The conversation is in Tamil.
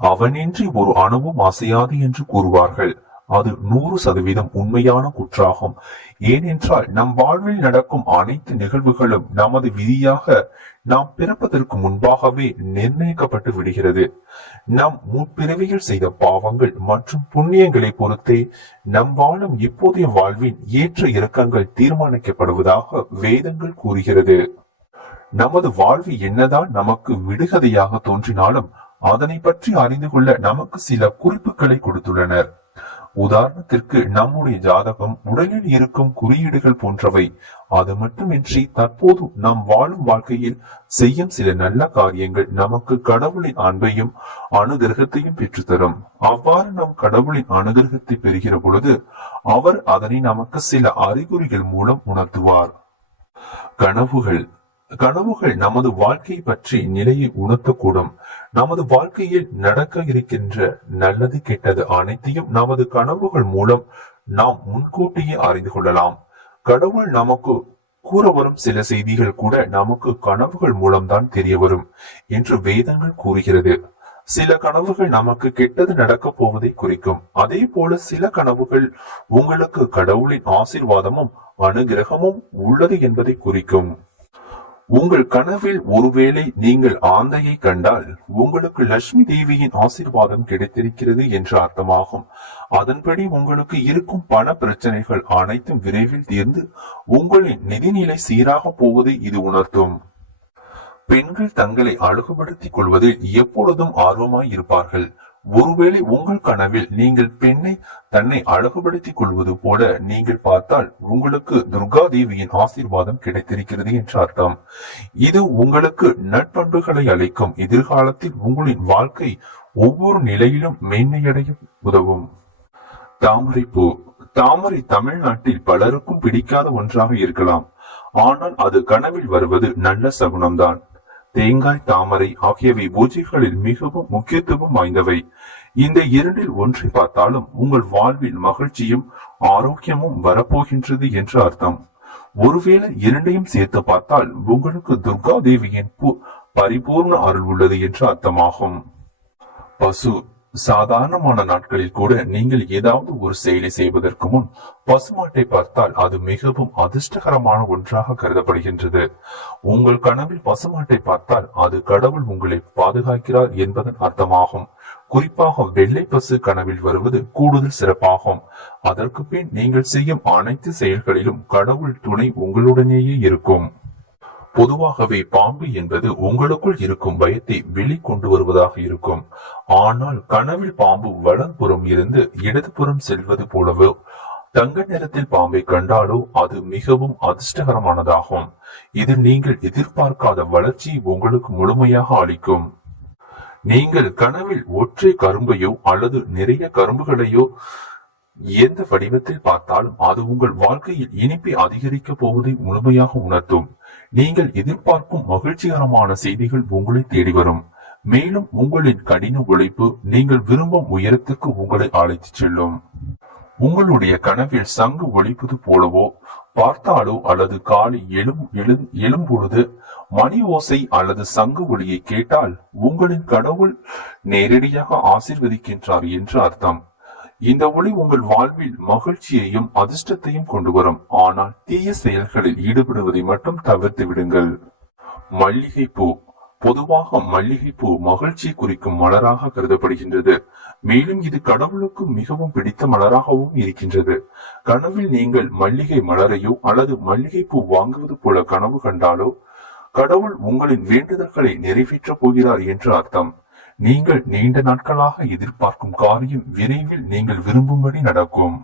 அவனின்றி ஒரு அணுவும் அசையாது என்று கூறுவார்கள். அது 100% உண்மையான குற்றாகும். ஏனென்றால் நம் வாழ்வில் நடக்கும் அனைத்து நிகழ்வுகளும் நமது விதியாக நாம் பிறப்பதற்கு முன்பாகவே நிர்ணயிக்கப்பட்டு விடுகிறது. நம் முற்பிறவியில் செய்த பாவங்கள் மற்றும் புண்ணியங்களை பொறுத்தே நம் வாழும் இப்போதைய வாழ்வின் ஏற்ற இறக்கங்கள் தீர்மானிக்கப்படுவதாக வேதங்கள் கூறுகிறது. நமது வாழ்வு என்னதான் நமக்கு விடுகதையாக தோன்றினாலும் அதனை பற்றி அறிந்து கொள்ள நமக்கு சில குறிப்புகளை கொடுத்துள்ளனர். உதாரணத்திற்கு நம்முடைய ஜாதகம், உடலில் இருக்கும் குறியீடுகள் போன்றவை. அது மட்டுமின்றி தற்போது நாம் வாழும் வாழ்க்கையில் செய்யும் சில நல்ல காரியங்கள் நமக்கு கடவுளின் அன்பையும் அனுகிரகத்தையும் பெற்றுத்தரும். அவ்வாறு நாம் கடவுளின் அனுகிரகத்தை பெறுகிற பொழுது அவர் அதனை நமக்கு சில அறிகுறிகள் மூலம் உணர்த்துவார். கனவுகள் நமது வாழ்க்கை பற்றி நிலையை உணர்த்தக்கூடும். நமது வாழ்க்கையில் நடக்க இருக்கின்ற நல்லது கெட்டது அனைத்தையும் நமது கனவுகள் மூலம் நாம் முன்கூட்டியே அறிந்து கொள்ளலாம். கடவுள் நமக்கு கூற வரும் சில செய்திகள் கூட நமக்கு கனவுகள் மூலம்தான் தெரிய வரும் என்று வேதங்கள் கூறுகிறது. சில கனவுகள் நமக்கு கெட்டது நடக்க போவதை குறிக்கும். அதே போல சில கனவுகள் உங்களுக்கு கடவுளின் ஆசீர்வாதமும் அனுகிரகமும் உள்ளது என்பதை குறிக்கும். உங்கள் கனவில் ஒருவேளை நீங்கள் ஆந்தையை கண்டால் உங்களுக்கு லட்சுமி தேவியின் ஆசீர்வாதம் கிடைத்திருக்கிறது என்று அர்த்தமாகும். அதன்படி உங்களுக்கு இருக்கும் பண பிரச்சனைகள் அனைத்தும் விரைவில் தீர்ந்து உங்களின் நிதிநிலை சீராக போவதை இது உணர்த்தும். பெண்கள் தங்களை அழகுபடுத்திக் கொள்வதில் எப்பொழுதும் ஆர்வமாய் இருப்பார்கள். ஒருவேளை உங்கள் கனவில் நீங்கள் பெண்ணை தன்னை அழகுபடுத்திக் கொள்வது போல நீங்கள் பார்த்தால் உங்களுக்கு துர்கா தேவியின் ஆசீர்வாதம் கிடைத்திருக்கிறது என்று அர்த்தம். இது உங்களுக்கு நட்பண்புகளை அளிக்கும். எதிர்காலத்தில் உங்களின் வாழ்க்கை ஒவ்வொரு நிலையிலும் மேன்மையடைய உதவும். தாமரைப்பூ. தாமரை தமிழ்நாட்டில் பலருக்கும் பிடிக்காத ஒன்றாக இருக்கலாம். ஆனால் அது கனவில் வருவது நல்ல சகுனம்தான். தேங்காய், தாமரை ஆகியவை பூஜைகளில் மிகவும் முக்கியத்துவம் வாய்ந்தவை. இந்த இரண்டில் ஒன்றை பார்த்தாலும் உங்கள் வாழ்வில் மகிழ்ச்சியும் ஆரோக்கியமும் வரப்போகின்றது என்று அர்த்தம். ஒருவேளை இரண்டையும் சேர்த்து பார்த்தால் உங்களுக்கு துர்கா தேவியின் பரிபூர்ண அருள் உள்ளது என்று அர்த்தமாகும். பசு. சாதாரணமான நாட்களில் கூட நீங்கள் ஏதாவது ஒரு செயலை செய்வதற்கு முன் பசுமாட்டை பார்த்தால் அது மிகவும் அதிர்ஷ்டகரமான ஒன்றாக கருதப்படுகின்றது. உங்கள் கனவில் பசுமாட்டை பார்த்தால் அது கடவுள் உங்களை பாதுகாக்கிறார் என்பதன் அர்த்தமாகும். குறிப்பாக வெள்ளை பசு கனவில் வருவது கூடுதல் சிறப்பாகும். அதற்கு பின் நீங்கள் செய்யும் அனைத்து செயல்களிலும் கடவுள் துணை உங்களுடனேயே இருக்கும். பொதுவாகவே பாம்பு என்பது உங்களுக்குள் இருக்கும் பயத்தை வெளிக்கொண்டு வருவதாக இருக்கும். ஆனால் கனவில் பாம்பு வலப்புறம் இருந்து இடதுபுறம் செல்வது போலவோ தங்க நிறத்தில் பாம்பை கண்டாலோ அது மிகவும் அதிர்ஷ்டகரமானதாகும். இது நீங்கள் எதிர்பார்க்காத வளர்ச்சியை உங்களுக்கு முழுமையாக அளிக்கும். நீங்கள் கனவில் ஒற்றை கரும்பையோ அல்லது நிறைய கரும்புகளையோ எந்த வடிவத்தில் பார்த்தாலும் அது உங்கள் வாழ்க்கையில் இனிப்பை அதிகரிக்க போவதை முழுமையாக உணர்த்தும். நீங்கள் எதிர்பார்க்கும் மகிழ்ச்சிகரமான செய்திகள் உங்களை தேடி வரும். மேலும் உங்களின் கடின உழைப்பு நீங்கள் விரும்பும் உயரத்துக்கு உங்களை அழைத்துச் செல்லும். உங்களுடைய கனவில் சங்கு ஒலிப்பது போலவோ பார்த்தாலோ அல்லது காலை எழும் பொழுது மணி ஓசை அல்லது சங்கு ஒலியை கேட்டால் உங்களின் கடவுள் நேரடியாக ஆசீர்வதிக்கின்றார் என்று அர்த்தம். இந்த ஒளி உங்கள் வாழ்வில் மகிழ்ச்சியையும் அதிர்ஷ்டத்தையும் கொண்டு வரும். ஆனால் தீய செயல்களில் ஈடுபடுவதை மட்டும் தவிர்த்து விடுங்கள். மல்லிகைப்பூ. பொதுவாக மல்லிகைப்பூ மகிழ்ச்சியை குறிக்கும் மலராக கருதப்படுகின்றது. மேலும் இது கடவுளுக்கு மிகவும் பிடித்த மலராகவும் இருக்கின்றது. கனவில் நீங்கள் மல்லிகை மலரையோ அல்லது மல்லிகைப்பூ வாங்குவது போல கனவு கண்டாலோ கடவுள் உங்களின் வேண்டுதல்களை நிறைவேற்றப் போகிறார் என்று அர்த்தம். நீங்கள் நீண்ட நாட்களாக எதிர்பார்க்கும் காரியம் விரைவில் நீங்கள் விரும்பும்படி நடக்கும்.